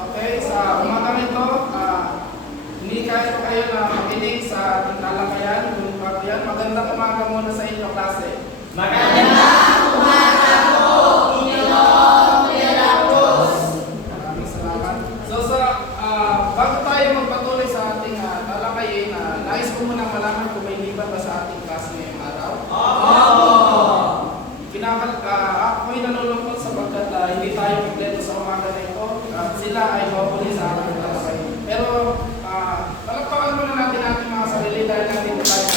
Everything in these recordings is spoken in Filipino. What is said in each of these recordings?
Okay, sa umaga nito, hindi kayo na makinig sa ating talakayan. Kung bago yan, magandang umaga muna sa inyo, klase. Magandang umaga po, Ginoong Delacruz. Maraming salamat. So, bago tayo magpatuloy sa ating talakayin, nais ko muna malaman kung may liban ba sa ating klase ngayong araw. Ako'y nanulungkot sapagkat hindi tayo kompleto sa umaga na ito. Sila ay mapuli sa ating talakayin. Pero, palakpakan muna natin ating mga sarili dahil nandito tayo.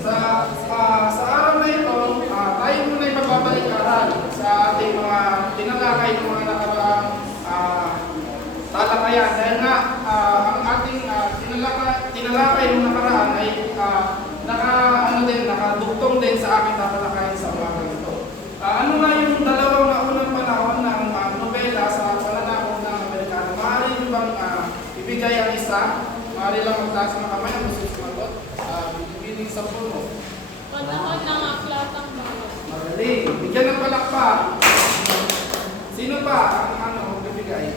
Sa araw na ito, tayo muna ay magbabalik-aral sa ating mga tinalakay ng mga nakaraang talakayan. Dahil nga, ang ating tinalakay ng nakaraan ay nakadugtong din sa aking tatalakayan sa umaga ito. Ano nga yung dalawang unang panahon ng nobela sa pananakop ng Amerikano? Maaari nyo bang ibigay ang isa? Maaari lang magtaas ng kamay ang gusto sumagot. Bibiling sa puno. Panahon ng aklatang bawas. Magaling. Bigyan ng palakpak. Sino pa ang bibigay?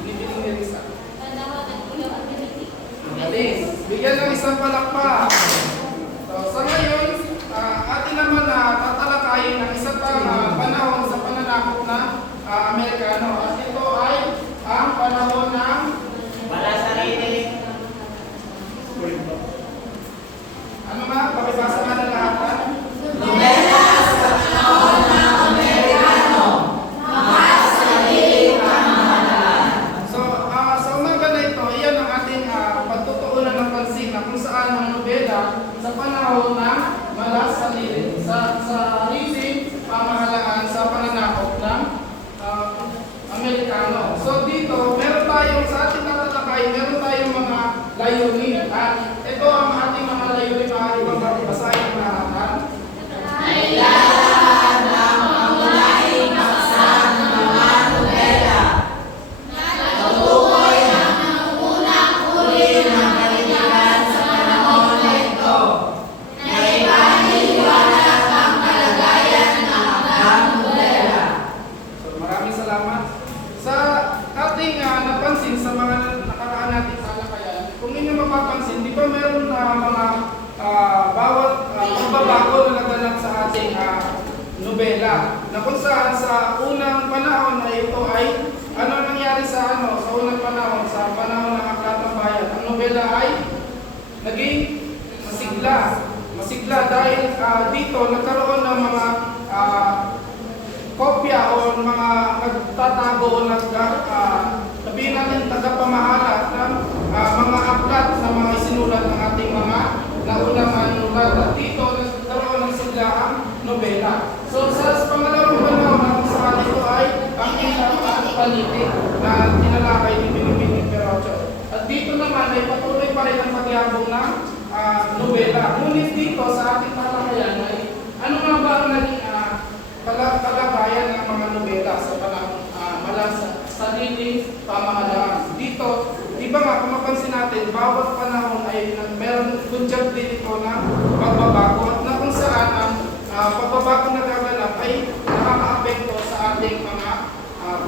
Binibiling ni Risa. Panahon ng ilaw at piniti. Magaling. Bigyan ng isang palakpak. So, sa ngayon, atin naman tatalakayin ang isa pang panahon sa pananakop na Amerikano. At ito ay ang panahon ng Wala sarili. ano nga? Pakibasa nga ng lahat. Nobela sa panahon ng Amerikano. Mga sariling pamahalaan. So, sa umaga na ito, iyan ang ating pagtutuunan ng pansin na kung saan ang nobela sa panahon ng sariling pamahalaan sa pananakop ng Amerikano. So dito, meron tayong sa ating tatalakay, meron tayong mga layunin. At ito ang ating mga layunin na ibang basahin ang lahatan. Kailangan ng pangunahing paksa ng mga nobela. Natukoy ang nangungunang uri ng kaligayahan sa panahon na ito. Naipaniwala ang kalagayan ng aklang nobela. So maraming salamat. Sa ating napansin sa mga nakaraan nating talakayan, kung inyo mapapansin, di ba meron na mga bawat pagbabago na naganap sa ating nobela na kung saan sa unang panahon na ito ay ano nangyari sa unang panahon, sa panahon ng Aklatang Bayan, ang nobela ay naging masigla dahil dito nagkaroon ng mga kopya o mga nagtatago o sabihin natin tagapamahala ng mga aklat na mga isinulat ng ating mga naunang manulat. At dito nagkaroon ng siglaang nobela. So sa pangalawang panahon na kung saan ito ay ang ilang palitik na tinalakay ni Binibining Perocho. At dito naman ay patuloy pa rin ang pagyabong ng nobela. Ngunit dito sa ating talakayan ay ano nga ba ang naging kalagayan ng mga nobela sa panahon sa sariling pamahalaan? Dito, iba nga, kung mapansin natin, bawat panahon ay meron kundyag din ito na pagbabago at na kung saan ang pagbabago na gaganap ay nakaka-apekto sa ating mga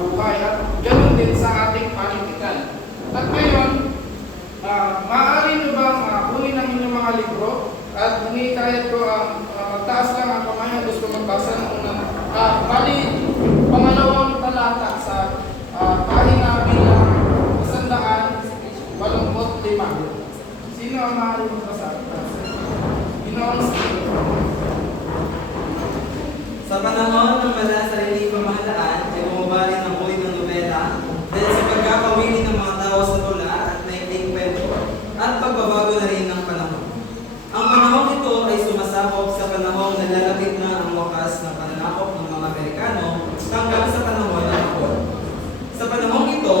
buhay at ganoon din sa ating politikan. At ngayon, maaari nyo bang kunin ang inyong mga libro at kahit ko magtaas lang ang kamay at gusto magbasa ng unang pangalawang talata sa pahina bilang 185. Sino ang maaari magbasa? Ginoong Steve. Sa panahon ng sariling pamahalaan ay bumabali ng uri ng nobela dahil sa pagkakawili ng mga tao sa tula at naikling kwento at pagbabago na rin ng panahon. Ang panahon ito ay sumasakop sa panahong nalalapit na ang wakas ng pananakop ng mga Amerikano hanggang sa panahon ng Hapon. Sa panahong ito,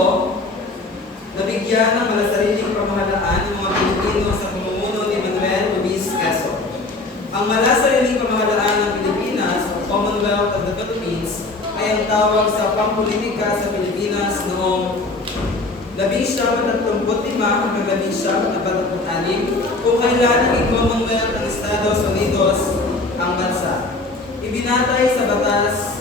nabigyan ng malasariling pamahalaan ng mga Pilipino sa pamumuno ni Manuel Luis Quezon. Ang malasariling pamahalaan ng Pilipinas o Commonwealth of the Philippines ay ang tawag sa pampolitika sa Pilipinas noong 1735 hanggang 1746 kung kailan naging Commonwealth ng Estados Unidos ang bansa. Ibinatay sa batas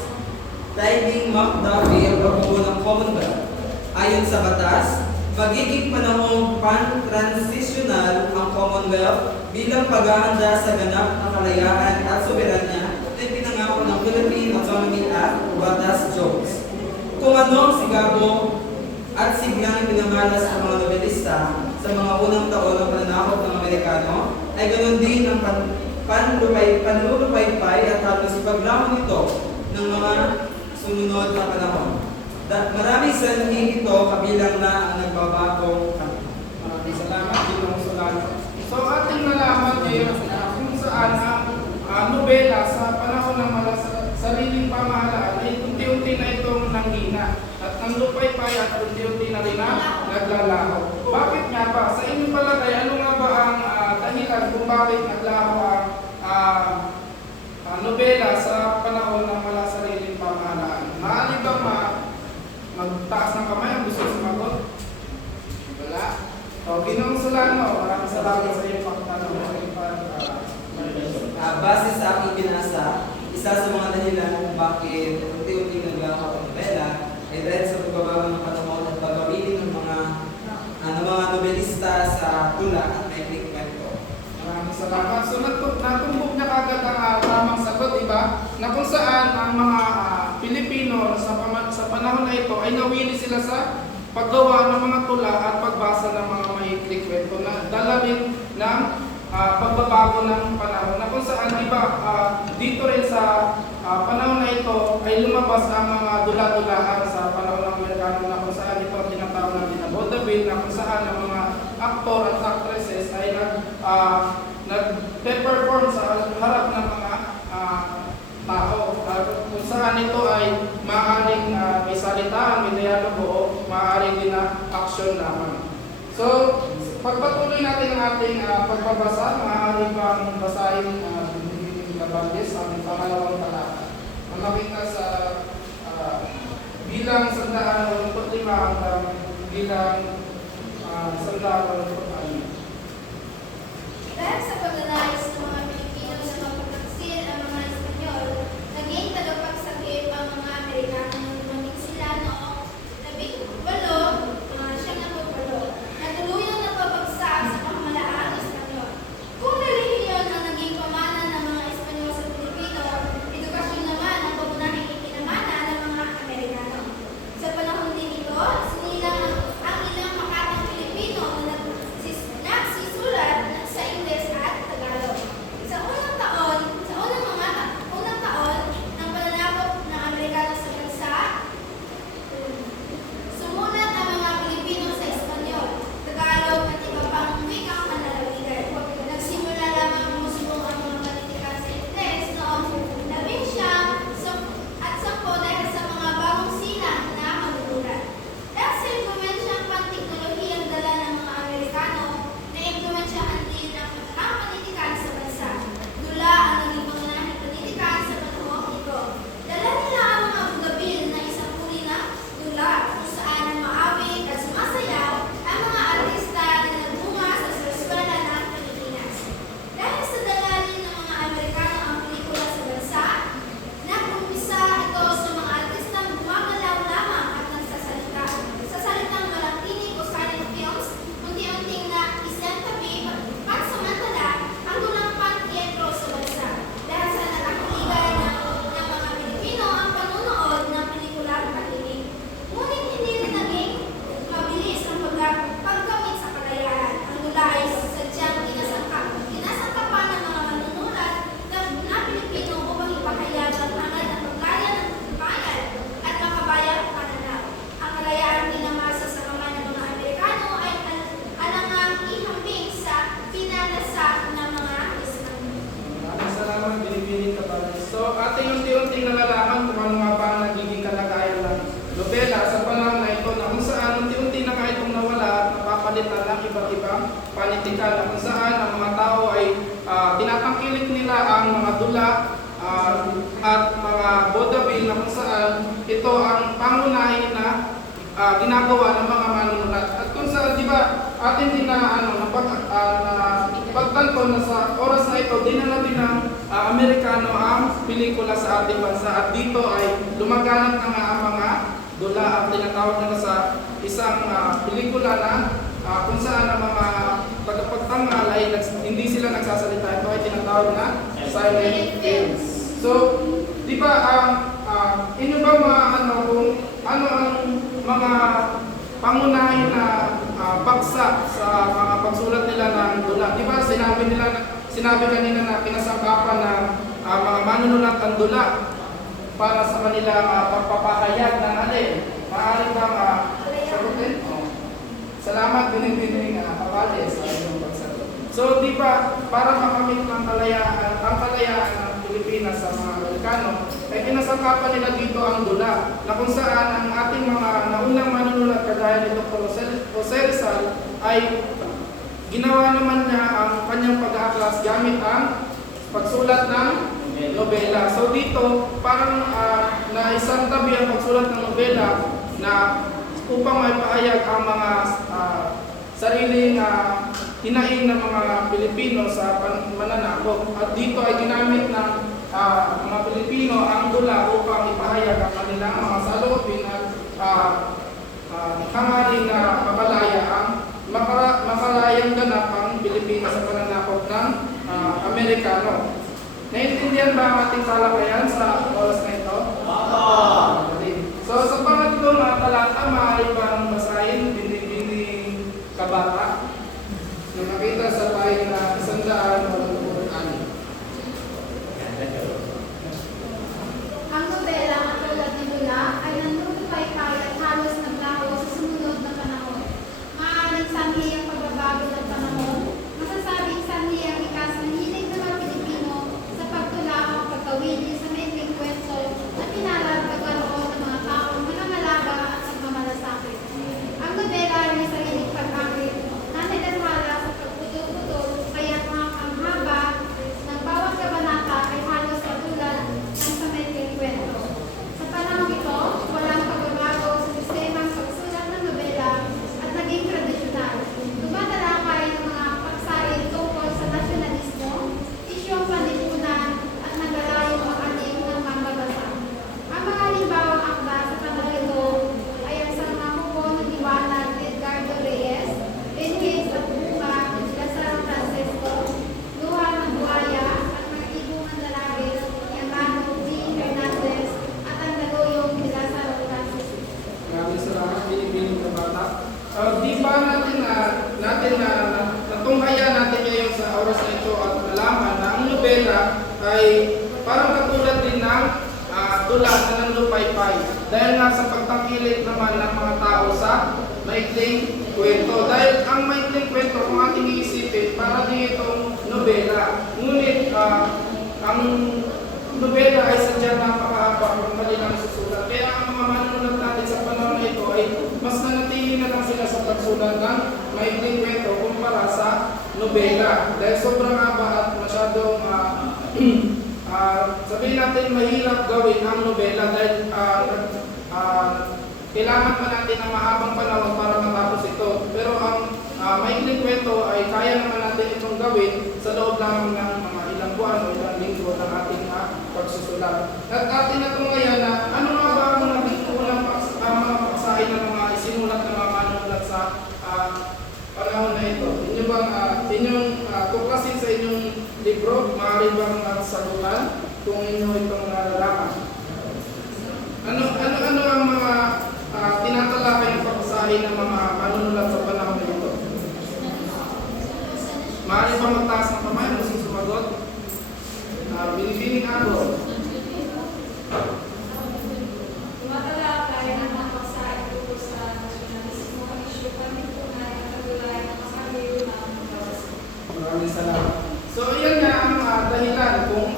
Daiging McDuffie ang pagbuo ng Commonwealth. Ayon sa batas, magiging panahong pan-transitional ang Commonwealth bilang paghahanda sa ganap na kalayaan at soberanya na pinangako ng Philippine Autonomy Act o Batas Jones. Kung ano ang sigabo at siglang ipinamalas ng mga nobelista sa mga unang taon ng pananakop ng Amerikano, ay ganoon din ang panlulupaypay at halos paglamon nito ng mga sumunod na panahon. Maraming sanhi ito kabilang na ang nagbabagong panahon. Maraming salamat din ang Solano. So ating nalaman ngayon kung saan ang nobela sa panahon ng sariling pamahalaan ay unti-unti na itong nanghina at nanglupaypay at unti-unti na rin na naglalaho. Bakit nga ba? Sa inyong palagay, ano nga ba ang dahilan kung bakit naglaho ang nobela sa panahon ng sariling pamahalaan? Maaari ba magtaas ng kamay ang gusto sumagot? Wala. So, Ginoong Solano, maraming salamat sa iyong pagtanong. Base sa aking binasa, isa sa mga dahilan kung bakit unti-unti naglaho ang nobela ay dahil sa pagbabago ng panahon at pagkawili ng mga nobelista sa tula at maikling kwento. Maraming salamat. So, natumbok na kagad ang tamang sagot, diba? Na kung saan ang mga Pilipino sa panahon na ito ay nawili sila sa paggawa ng mga tula at pagbasa ng mga maikling kwento na dala rin ng pagbabago ng panahon na kung saan diba dito rin sa panahon na ito ay lumabas ang mga dula-dulahan sa panahon ng Amerikano na kung saan ito tinatawag natin na vaudeville na kung saan ang mga aktor at actresses ay nag-perform sa harap ng mga tao kung saan ito ay maaaring may salitaan, may dialogo o maaaring din na action lamang. So, pagpatuloy natin ang ating pagbabasa, maaari bang basahin Gabandes ang pangalawang talata. Ang makita sa bilang 185 hanggang bilang 186. Dahil sa pagnanais ng mga Pilipino sa mapagtaksil ang mga Espanyol, naging tagapagsakip ang mga Amerikano nang dumating sila noong 18, na tuluyang napabagsak sa pamahalaan ng Espanyol. Kung relihiyon ang naging pamana ng mga Espanyol sa Pilipino, edukasyon naman ang pagunahing ipinamana ng mga Amerikano. Sa panahon din ito, sinilang ang ilang makatang Pilipino na nagsisulat sa Ingles at Tagalog. Sa unang taon ng pananakop ng Amerikano sa bansa, sumulat ang mga Pilipino sa Espanyol, Tagalog at iba pang wikang panlalawigan. Nagsimula lamang umusbong ang mga panitikan sa Ingles noong 1910 dahil sa mga bagong silang na manunulat. Dahil sa impluwensyang panteknolohiyang dala ng mga Amerikano, na-impluwensyahan din ang panitikan sa bansa. Dula ang naging pangunahing panitikan sa panahon ito. Dala nila ang mga bugabil na isang uri na dula kung saan ang maawit at sumasayaw ang mga artista na nagbunga sa eskwela ng Pilipinas. Dahil sa dala rin ng mga Amerikano ang pelikula sa bansa, nag-umpisa ito sa mga artistang gumagalaw lamang at nagsasalita. Sa salitang walang tinig o silent films, unti-unting na isintabi pansamantala ang dulang pan-teatro sa bansa. Dahil sa nakakaligan ng mga Pilipino ang panunood ng pelikula at pakinig. Ngunit hindi rin naging mabilis ang paggamit sa kalayaan. Ang dula ay sadyang kinasangkapan ng mga manunulat na Pilipino upang ipahayag ang hangad ng paglaya ng bayan at makabayang pananaw. Ang kalayaan pinamasa sa kamay ng mga Amerikano ay alangang ihambing sa pinanasa ng mga Espanyol. Maraming salamat, Binibining Gabandes. So, ating unti-unting nalalaman kung ano nga ba ang nagiging kalagayan ng nobela sa panahon na ito na kung saan unti-unti na nga itong nawala at napapalitan ng iba't ibang panitikan na kung saan ang mga tao ay tinatangkilik nila ang mga dula at mga vaudeville na kung saan ito ang pangunahin na ginagawa ng mga manunulat. At kung saan, di ba, atin din na pagtanto na sa oras na ito, dinala din ng Amerikano ang pelikula sa ating bansa at dito ay lumaganap na nga ang mga dula at tinatawag na sa isang pelikula na kung saan ang mga tagapagtangal ay hindi sila nagsasalita. Ito ay tinatawag na silent films. So, di ba inyo ba kung ano ang mga pangunahin na baksa sa mga pagsulat nila ng dula? Di ba sinabi kanina na pinasangkapan ng mga manunulat ang dula para sa kanilang pagpapahayag ng alin. Maaari bang sagutin? Salamat din kapatid sa inyong pagsagot. So, di ba, para makamit ang kalayaan ng Pilipinas sa mga Amerikano, ay pinasangkapan nila dito ang dula, na kung saan ang ating mga naunang manunulat kagaya ni Dr. Jose Rizal ay ginawa naman niya ang kanyang pag-aaklas gamit ang pagsulat ng nobela. So dito, parang naisang tabi ang pagsulat ng nobela na upang maipahayag ang mga sariling hinaing ng mga Pilipino sa mananakop. At dito ay ginamit ng mga Pilipino ang dula upang ipahayag ang kanilang mga saloobin at hangaring makalayang ganap ang Pilipinas sa pananakop ng Amerikano. Naintindihan ba ang ating talakayan sa oras na ito? So sa pangatlo na talata, maaari bang basahin Binibining Kabata na nakita sa tayo na 186. Ang nobela at tulad ni Dula ay nanunupay-pay at halos naglaho sa sumunod na panahon. Maaaring sanhi ang pagbabago ng panahon. Masasabing sanhi ang ikas ng hilig ng mga Pilipino sa pagtula o pagkawili sa maikling kwento at pinalad pagkaroon ng mga taong manangalaga at nagmamalasakit. Ang nobela ay may sariling pag-akit na nagdadala sa pagputol-putol kaya ang haba ng bawat kabanata ay halos katulad ng sa maikling kwento. Sa panahon ito, walang pagbabago sa sistemang pagsulat ng nobela at naging tradisyonal. Tumatalakay ng mga pagsain tungkol sa nasyonalismo, isyong panlipunan at nagalayo ang ating ng mambabasa. Ang mga halimbawang akda sa panahon ito ay ang sa mga kuko ng Liwanag ni Edgardo Reyes, Benjes at Bunga, Lazaro Francisco, Luha ng Buhaya at mga ibungan lalaki ni Amano V. Hernandez at ang Daluyong ni Lazaro Francisco. Maraming salamat, Binibining Kabata. Di ba natin natunghayan natin ngayon sa oras na ito at nalaman na ang nobela ay parang katulad din ng dula na nanlupay-pay. Dahil nga sa pagtangkilik naman ng mga tao sa maikling kwento. Dahil ang maikling kwento, kung ating iisipin, para din itong nobela. Ngunit ang nobela ay sadyang napakahaba ng kanilang susulat. Kaya ang mga manunulat natin sa panahon na ito ay mas nanatili na lang sila sa pagsulat ng maikling kwento kumpara sa nobela. Dahil sobrang haba at masyadong sabihin natin mahirap gawin ang nobela dahil kailangan pa natin ng mahabang panahon para matapos ito. Pero ang maikling kwento ay kaya naman natin itong gawin sa loob lang ng mga ilang buwan o ilang linggo ng ating pagsusulat. At atin na itong ngayon na ano nga ba ang naging unang mga paksahin ng mga isinulat ng mga manunulat sa panahon na ito? Inyo bang inyong tuklasin sa inyong libro, maaari bang sagutan kung inyo itong nalalaman? Ano ang mga tinatalakay ng pagpasahin ng mga manunulat sa panahon na ito? Maaari bang magtaas ng kamay? Gusto sumagot? Binibining ako. Tumatalakay ng mga pagsain tungkol sa nasyonalismo, isyu, panlipunan at kagulayan ng kasaliw ng kawasan. Maraming salamat. So, yan nga ang dahilan kung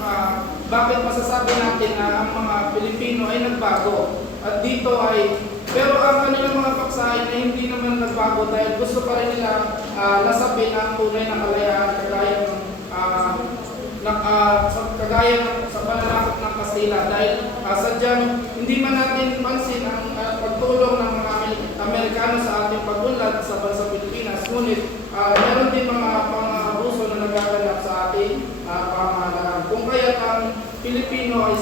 bakit masasabi natin na ang mga Pilipino ay nagbago. At dito ay, pero ang kanilang mga paksahin ay hindi naman nagbago dahil gusto pa rin nila nasabin ang tunay na kalayaan kagaya sa pananakop ng Kastila dahil sadyang hindi man natin pansin ang pagtulong ng mga Amerikano sa ating pag-unlad sa bansa Pilipinas. Ngunit meron din mga pang-abuso na nagaganap sa ating pamahalaan. Kung kaya Pilipino ay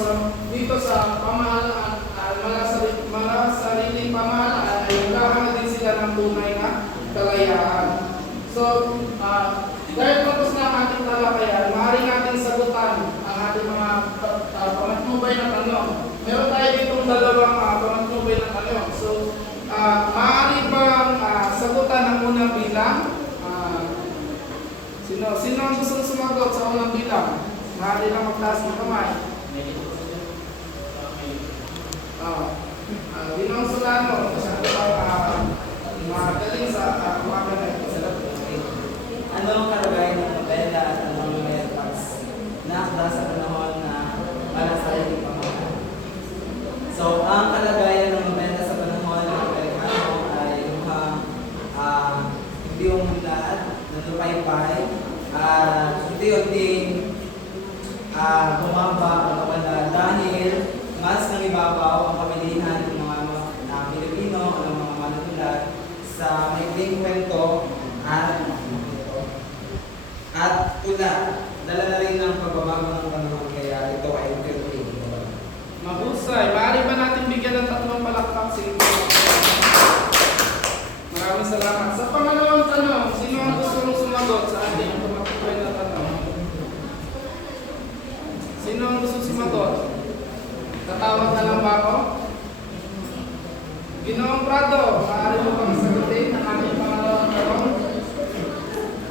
dito sa pamahalaan, sariling pamahalaan ay naghahanap din sila ng tunay na kalayaan. So, dahil tapos na ang ating talakayan, maaari natin sagutan ang ating mga pamatnubay na tanong. Meron tayo ditong dalawang pamatnubay na tanong. So, maaari bang sagutan ang unang bilang? Sino ang gusto sumagot sa unang bilang? Maaari lang magtaas ng kamay. Ginong Solano, masyado pang magaling sa umaga na ito. Ano ang kalagayan ng nobela at anong methods na akda sa panahon na malasariling pamahalaan? So, ang kalagayan ng nobela sa panahon ng Amerikano ay hindi umunlad, nanupaypay, unti-unting bumaba o nawala dahil mas nangibabaw ang pamilihan ng mga Pilipino o ng mga manunulat sa maikling kwento at ula. Dala na rin ng pagbabago ng panahon kaya ito ay unti-unting bumaba. Mahusay. Maaari ba natin bigyan ng 3 palakpak si Maraming salamat. Sa pangalawang tanong, sino ang gusto sumagot sa ating tumatubay na tanong? Sino ang gusto sumagot? Tatawag na lang ba ako? Ginoong Prado, maaari mo bang sagutin ang ating pangalawang tanong?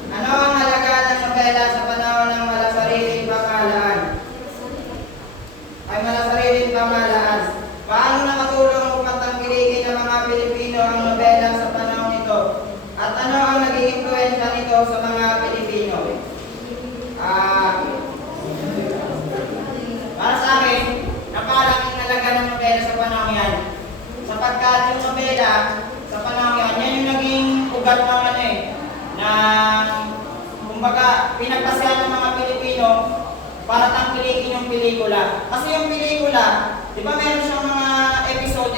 Ano ang halaga ng nobela sa panahon ng malasariling pamahalaan? Ay malasariling pamahalaan. Paano nakatulong upang tangkilikin ng mga Pilipino ang nobela sa panahon ito? At ano ang naging impluwensya nito sa mga Pilipino? Para sa akin, napakalaking halaga ng nobela sa panahon yan. Sapagkat yung nobela sa panahon yan, yan yung naging ugat ng kumbaga, pinagpasyahan ng mga Pilipino para tangkilikin yung pelikula. Kasi yung pelikula, di ba meron siyang mga episode.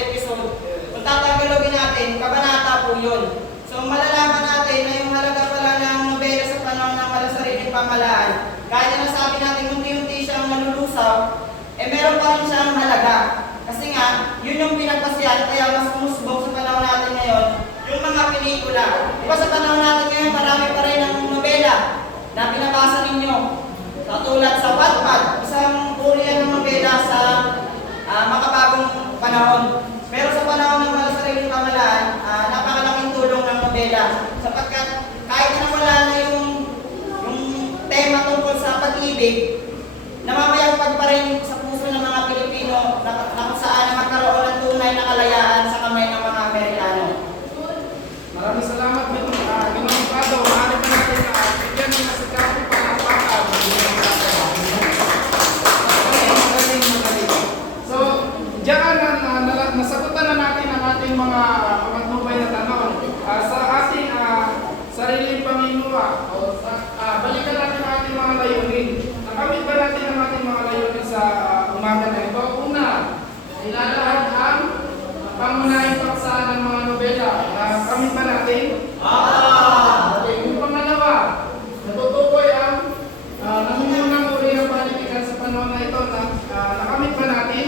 Kung tatagalogin natin, kabanata po yun. So malalaman natin na yung halaga pala ng nobela sa panahon ng malasariling pamahalaan. Kahit na nasabi natin unti-unti siyang nalulusaw, meron pa rin siyang halaga. Kasi nga, yun yung pinagpasyahan, kaya mas umusbog sa panahon natin ngayon, yung mga pelikula. Di ba sa panahon natin ngayon, marami pa rin ang nobela na pinabasa ninyo. Katulad sa Wattpad, isang uri yan ng nobela sa makabagong panahon. Pero sa panahon ng malasariling pamahalaan, napakalaking tulong ng nobela. Sapagkat kahit na wala na yung tema tungkol sa pag-ibig, namamayagpag pa rin sa puso ng mga Pilipino na kung saan magkaroon ng tunay na kalayaan sa kamay ng mga Amerikano. Maraming salamat, Ginoong Prado. Maaari ba natin bigyan ng masigapong palakpakan? Magaling. So, diyan nasagutan na natin ang ating mga matnubay na tanong. Sa ating sariling pamimula, balikan natin ang ating mga layunin. Nakamit ba natin ang ating mga layunin sa umaga na ito? Una, ilalahad ang pangunahing paksa ng mga nobela. Nakamit ba natin? Okay, yung pangalawa, natutukoy ang nangungunang uri ng panitikan sa panahon na ito. Nakamit ba natin?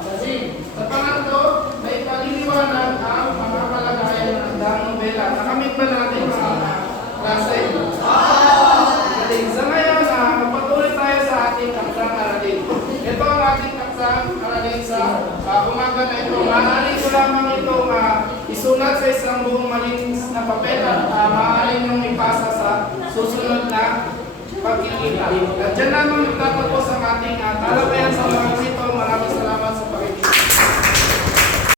Kasi, sa pangatlo, may paliliwanag ang mga kalagayan ng nobela. Nakamit ba natin mga klase? Sa ngayon, magpatuloy tayo sa ating taksang aralin. Ito ang ating taksang aralin sa umaga na ito. Maaari ko lamang itong isulat sa isang buong malinis na papel at maaari niyong ipasa sa susunod na pagkikita. At dyan naman magtatapos ang ating talakayan sa